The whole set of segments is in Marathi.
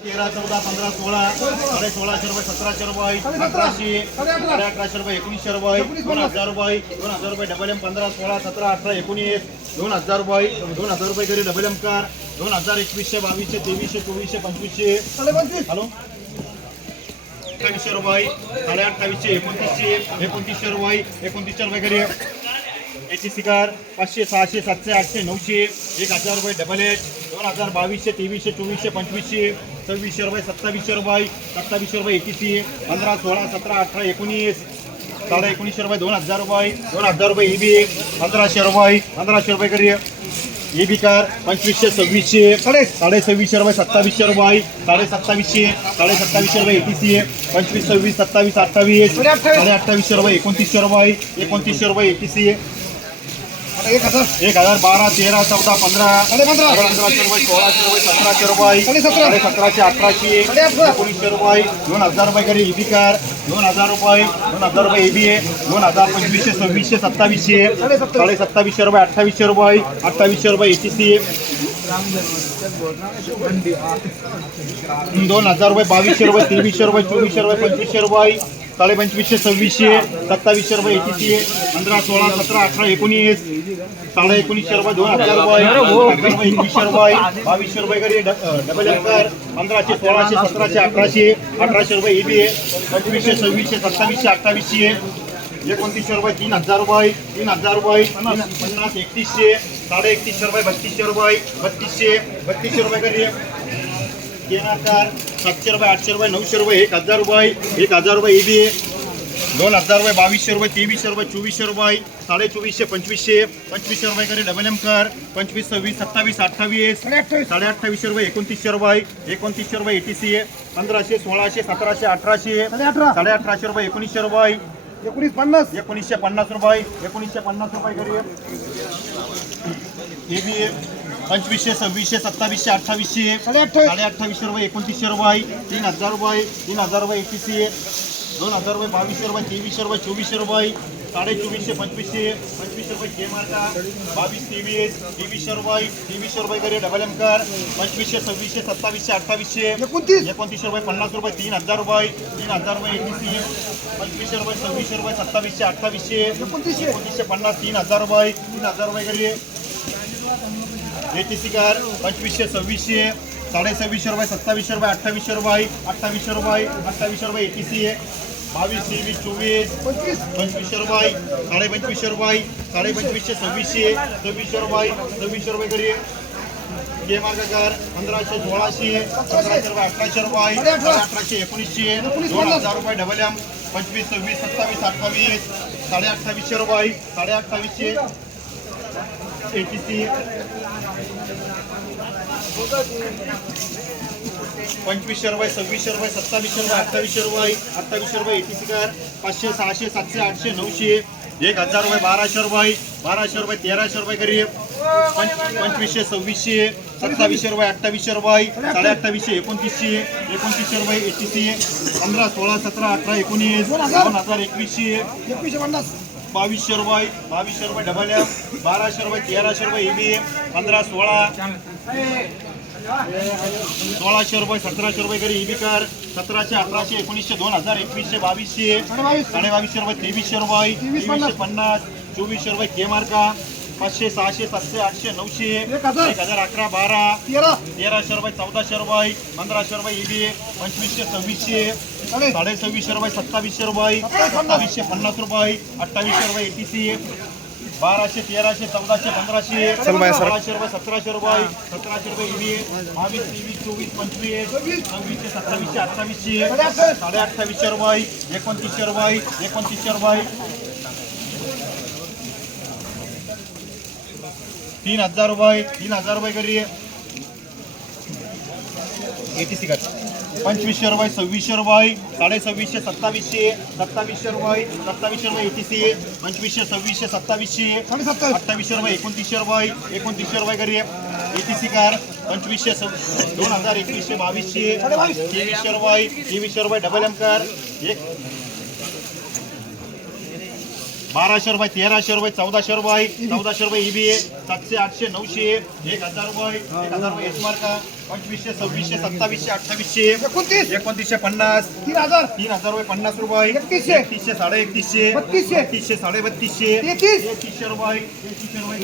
तेरा चौदा पंधरा सोळा साडे सोळाशे रुपये सतराशे रुपये अठराशे साडे अठराशे रुपये एकोणीसशे रुपये दोन हजार रुपये दोन हजार रुपये डबल एम पंधरा सोळा सतरा अठरा एकोणीस दोन हजार रुपये दोन हजार रुपये करी डबल एम कार दोन हजार एकवीसशे बावीसशे तेवीसशे चोवीसशे पंचवीसशे. हॅलो? अठ्ठावीसशे रुपये साडे अठ्ठावीसशे एकोणतीसशे एकोणतीसशे रुपये एकोणतीसशे रुपये करी. याची सिगार पाचशे सहाशे सातशे आठशे नऊशे एक हजार रुपये डबल एट दोन हजार बावीसशे तेवीसशे चोवीसशे पंचवीसशे सव्वीसशे रुपये सत्तावीसशे रुपये सत्तावीसशे रुपये एकतीसशे पंधरा सोळा सतरा अठरा एकोणीस साडे एकोणीसशे रुपये दोन हजार रुपये दोन हजार रुपये ई बी पंधराशे रुपये पंधराशे रुपये करी ए बी कार पंचवीसशे सव्वीसशे साडे साडे सव्वीसशे रुपये सत्तावीसशे रुपये साडे सत्तावीसशे साडे सत्तावीसशे रुपये एकतीसशे पंचवीस सव्वीस सत्तावीस अठ्ठावीस साडे अठ्ठावीसशे रुपये एकोणतीसशे रुपये एकोणतीसशे रुपये एकतीसशे एक हजार. एक हजार बारा तेरा चौदा पंधरा साडे पंधरा. पंधराशे रुपये सोळाशे रुपये सतराशे रुपये. साडे सतरा. साडे सतराशे अठराशे साडे अठरा. एकोणीसशे रुपये. दोन हजार रुपये करी ईबी कार दोन हजार रुपये. दोन हजार रुपये ईबी दोन हजार पंचवीसशे सव्वीसशे सत्तावीसशे. साडे सत्तावीस. साडे सत्तावीसशे रुपये अठ्ठावीसशे रुपये. अठ्ठावीसशे रुपये एटीसी दोन हजार रुपये बावीसशे रुपये तेवीसशे रुपये चोवीसशे रुपये पंचवीसशे रुपये. साडे पंचवीसशे सव्वीसशे सत्तावीसशे रुपये एकतीसशे पंधरा सोळा सतरा अठरा एकोणीस साडे एकोणीसशे रुपये दोन हजार रुपये हजार रुपये एकवीसशे रुपये बावीसशे रुपये करी डबल एकर पंधराशे सोळाशे सतराशे अठराशे अठराशे रुपये ईबी पंचवीसशे सव्वीसशे सत्तावीसशे अठ्ठावीसशे एकोणतीसशे रुपये तीन हजार रुपये तीन हजार रुपये पन्नास पन्नास एकतीसशे साडे एकतीसशे रुपये बत्तीसशे रुपये बत्तीसशे बत्तीसशे रुपये करी सातशे रुपये आठशे रुपये नऊशे रुपये एक हजार रुपये एक हजार रुपये ईबी दोन हजार रुपये बावीसशे रुपये तेवीसशे रुपये चोवीसशे रुपये साडे चोवीसशे पंचवीसशे पंचवीसशे रुपये करे डबल एम कर पंचवीस सव्वीस सत्तावीस अठ्ठावीस साडे अठ्ठावीस साडे अठ्ठावीसशे रुपये एकोणतीसशे रुपये एकोणतीसशे रुपये एटीसी पंधराशे सोळाशे सतराशे अठराशे साडे अठरा साडे अठराशे रुपये एकोणीसशे रुपये एकोणीस पन्नास. एकोणीसशे पन्नास रुपये एकोणीसशे पन्नास रुपये करी. हे बी पंचवीसशे सव्वीसशे सत्तावीसशे अठ्ठावीसशे साडे अठ्ठावीस साडे अठ्ठावीसशे रुपये एकोणतीसशे रुपये तीन हजार रुपये तीन हजार रुपये एकतीसशे दोन हजार रुपये बावीसशे रुपये तेवीसशे रुपये चोवीसशे रुपये साडे चोवीसशे पंचवीसशे पंचवीसशे रुपये के मार्का बावीस तेवीस तेवीसशे रुपये तेवीसशे रुपये करी डबल एम कर पंचवीसशे सव्वीसशे सत्तावीसशे अठ्ठावीसशे एकोणतीस. एकोणतीसशे रुपये पन्नास रुपये तीन हजार रुपये तीन हजार रुपये एकतीसशे पंचवीसशे रुपये सव्वीसशे रुपये सत्तावीसशे अठ्ठावीसशे एकोणतीसशे. एकोणतीसशे पन्नास तीन हजार रुपये तीन हजार रुपये करी एटीसी कार पंचवीसशे सव्वीसशे साडेसव्वीसशे रुपये सत्तावीसशे रुपये अठ्ठावीसशे रुपये अठ्ठावीसशे रुपये अठ्ठावीसशे रुपये एटीसी बावीस तेवीस चोवीस पंचवीस पंचवीसशे रुपये साडे पंचवीसशे रुपये साडे पंचवीसशे सव्वीसशे सव्वीसशे रुपये सव्वीसशे रुपये करी के मार्गकार पंधराशे सोळाशे सतराशे रुपये अठराशे रुपये अठराशे एकोणीसशे दोन हजार रुपये डबल एम पंचवीस सव्वीस सत्तावीस अठ्ठावीस साडे अठ्ठावीसशे रुपये साडे अठ्ठावीसशे शेतीची पंचवीसशे रुपये सव्वीसशे रुपये सत्तावीसशे रुपये अठ्ठावीसशे रुपये अठ्ठावीसशे रुपये एटीसी कार. पाचशे सहाशे सातशे आठशे नऊशे. एक हजार रुपये बाराशे रुपये बाराशे रुपये तेराशे रुपये करीब पंच पंचवीसशे सव्वीसशे सत्तावीसशे रुपये अठ्ठावीसशे रुपये साडे अठ्ठावीसशे एकोणतीसशे एकोणतीसशे रुपये एटीसी. पंधरा सोळा सतरा अठरा एकोणीस दोन हजार. दोन हजार एकवीसशे. एकवीसशे पन्नास बावीसशे रुपये बावीसशे रुपये डबल एम बाराशे रुपये तेराशे रुपये ई बी पंधरा सोळा सोळाशे रुपये सतराशे रुपये करी ई बी कर सतराशे अठराशे एकोणीसशे दोन हजार एकवीसशे बावीसशे साडे बावीस साडे बावीसशे रुपये तेवीसशे रुपये तेवीस तेवीसशे पन्नास चोवीसशे रुपये के मार्का पाचशे सहाशे सातशे आठशे नऊशे एक हजार. अकरा बारा तेरा तेराशे रुपये चौदाशे रुपये पंधराशे रुपये ई बी पंचवीसशे सव्वीसशे साडे सव्वीसशे रुपये सत्तावीसशे रुपये सत्तावीसशे पन्नास रुपये अठ्ठावीसशे रुपये एटीसी बाराशे तेराशे चौदाशे पंधराशे सोळाशे रुपये सतराशे रुपये सतराशे रुपये ईबी बावीस तेवीस चोवीस पंचवीस सव्वीसशे सत्तावीसशे अठ्ठावीसशे साडे अठ्ठावीसशे रुपये एकोणतीसशे रुपये एकोणतीसशे रुपये. तीन हजार रुपये तीन हजार रुपये करी. एटीसी कर. पंचवीसशे रुपये सव्वीसशे रुपये साडे सव्वीसशे सत्तावीसशे सत्तावीसशे रुपये सत्तावीसशे रुपये एटीसी पंचवीसशे सव्वीसशे सत्तावीसशे अठ्ठावीसशे रुपये एकोणतीसशे रुपये एकोणतीसशे रुपये करी एटीसी कार पंचवीसशे दोन हजार एकवीसशे बावीसशे तेवीसशे रुपये तेवीसशे रुपये डबल एम कार एक बाराशे रुपये तेराशे रुपये चौदाशे रुपये चौदाशे रुपये ईबी सातशे आठशे नऊशे एक हजार रुपये एक हजार रुपये एच मार्का पंचवीसशे सव्वीसशे सत्तावीसशे अठ्ठावीसशे एकोणतीस एकोणतीसशे पन्नास तीन हजार तीन हजार रुपये पन्नास रुपये एकतीसशे. एकतीसशे साडे एकतीसशे बत्तीसशे. बत्तीसशे साडे बत्तीसशे. एकतीसशे रुपये एकतीसशे रुपये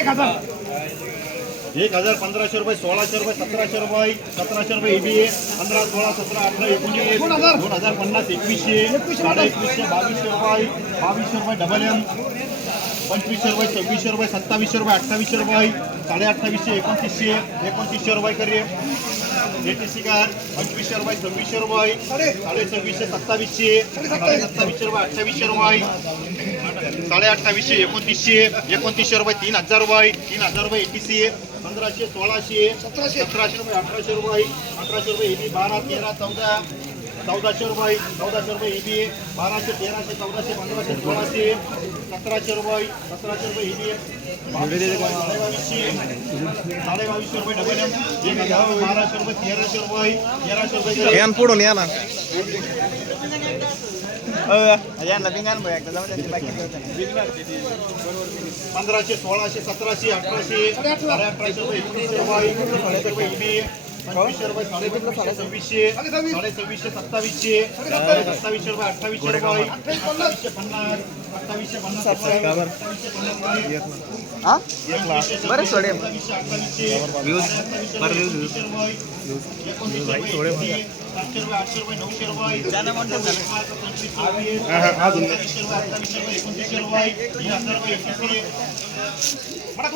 एक हजार एक हजार पंधराशे रुपये सोळाशे रुपये सतराशे रुपये सतराशे रुपये एबी पंधरा सोळा सतरा अठरा एकोणीस दोन हजार. दोन हजार पन्नास एकवीसशे साडे. एकवीसशे बावीसशे रुपये बावीसशे रुपये डबल एम पंचवीसशे रुपये सव्वीसशे रुपये सत्तावीसशे रुपये अठ्ठावीसशे रुपये साडे अठ्ठावीसशे एकोणतीसशे एकोणतीसशे रुपये करी एटीसी कार पंचवीसशे रुपये सव्वीसशे रुपये साडे साडे सव्वीसशे सत्तावीसशे साडे सत्तावीसशे रुपये अठ्ठावीसशे रुपये साडे अठ्ठावीसशे एकोणतीसशे एकोणतीसशे रुपये तीन हजार रुपये तीन हजार रुपये एटीसी पंधराशे सोळाशे सतराशे. सतराशे रुपये अठराशे रुपये अठराशे रुपये एबी बारा तेरा चौदा चौदाशे रुपये चौदाशे रुपये एबी बाराशे तेराशे चौदाशे पंधराशे सोळाशे सतराशे रुपये सतराशे रुपये एबी साडेबावीसशे साडेबावीसशे रुपये डबल एम एक हजार रुपये बाराशे रुपये तेराशे रुपये तेराशे रुपये पुढून या ना यांना बिंगान भाऊ एकदा जाऊ द्या बाकी पंधराशे सोळाशे सतराशे अठराशे साडे अठराशे रुपये एकोणीसशे रुपये एकोणीसशे रुपये पंचवीसशे रुपये साडे सव्वीसशे साडे सव्वीसशे सत्तावीसशे साडे सत्तावीसशे रुपये अठ्ठावीसशे रुपये अठ्ठावीसशे पन्नास हा? बरं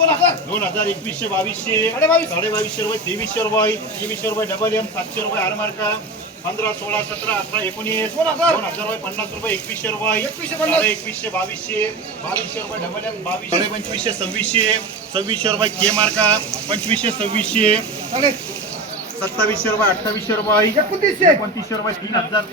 मला दोन हजार एकवीसशे बावीसशे. साडे बावीसशे रुपये तेवीसशे रुपये तेवीसशे रुपये डबल एम सातशे रुपये आरमार्का पंधरा सोळा सतरा अठरा एकोणीस दोन हजार. रुपये पन्नास रुपये एकवीसशे रुपये एकवीसशे पन्नास. एकवीसशे बावीसशे बावीसशे रुपये डबल एम बावीस साडे पंचवीसशे सव्वीसशे सव्वीसशे रुपये के मार्का पंचवीसशे सव्वीसशे सत्तावीसशे रुपये अठ्ठावीसशे रुपये एकोणतीसशे. एकोणतीसशे रुपये तीन हजार.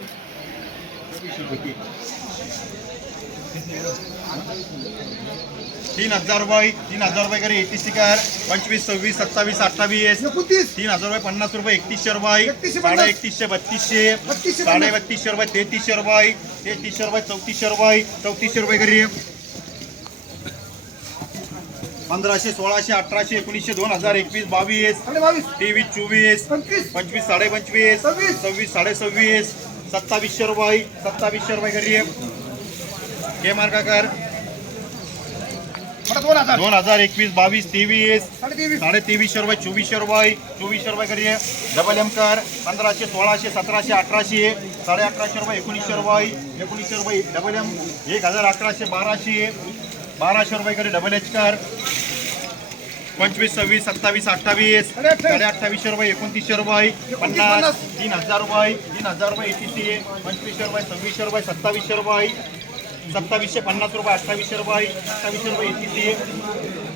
तीन हजार रुपये तीन हजार रुपये करे एटीसी कार पंचवीस सव्वीस सत्तावीस अठ्ठावीस. एकोणतीस. तीन हजार रुपये पन्नास रुपये एकतीसशे रुपये. साडे एकतीसशे बत्तीसशे. साडे. बत्तीसशे रुपये तेहतीसशे रुपये. तेहतीसशे रुपये चौतीसशे रुपये. चौतीसशे रुपये करी. पंधराशे सोळाशे अठराशे एकोणीसशे दोन हजार एकवीस बावीस. तेवीस चोवीस. पंचवीस. साडे पंचवीस सव्वीस. साडे सव्वीस सत्तावीसशे रुपये. सत्तावीसशे रुपये करी. के मार्काकार मला दोन हजार. एकवीस बावीस तेवीस साडे तेवीस. तेवीसशे रुपये चोवीसशे रुपये चोवीसशे रुपये करी डबल एम कर. पंधराशे सोळाशे सतराशे अठराशे साडे अठराशे रुपये एकोणीसशे रुपये एकोणीसशे रुपये डबल एम एक हजार अकराशे बाराशे बाराशे रुपये करी डबल एच कर. पंचवीस सव्वीस सत्तावीस अठ्ठावीस साडे अठ्ठावीस. साडे अठ्ठावीसशे रुपये एकोणतीसशे रुपये पन्नास. तीन हजार रुपये तीन हजार रुपये एटीसी पंचवीसशे रुपये सव्वीसशे रुपये सत्तावीसशे रुपये सत्तावीसशे पन्नास रुपये अठ्ठावीसशे रुपये अठ्ठावीसशे रुपये एटीसी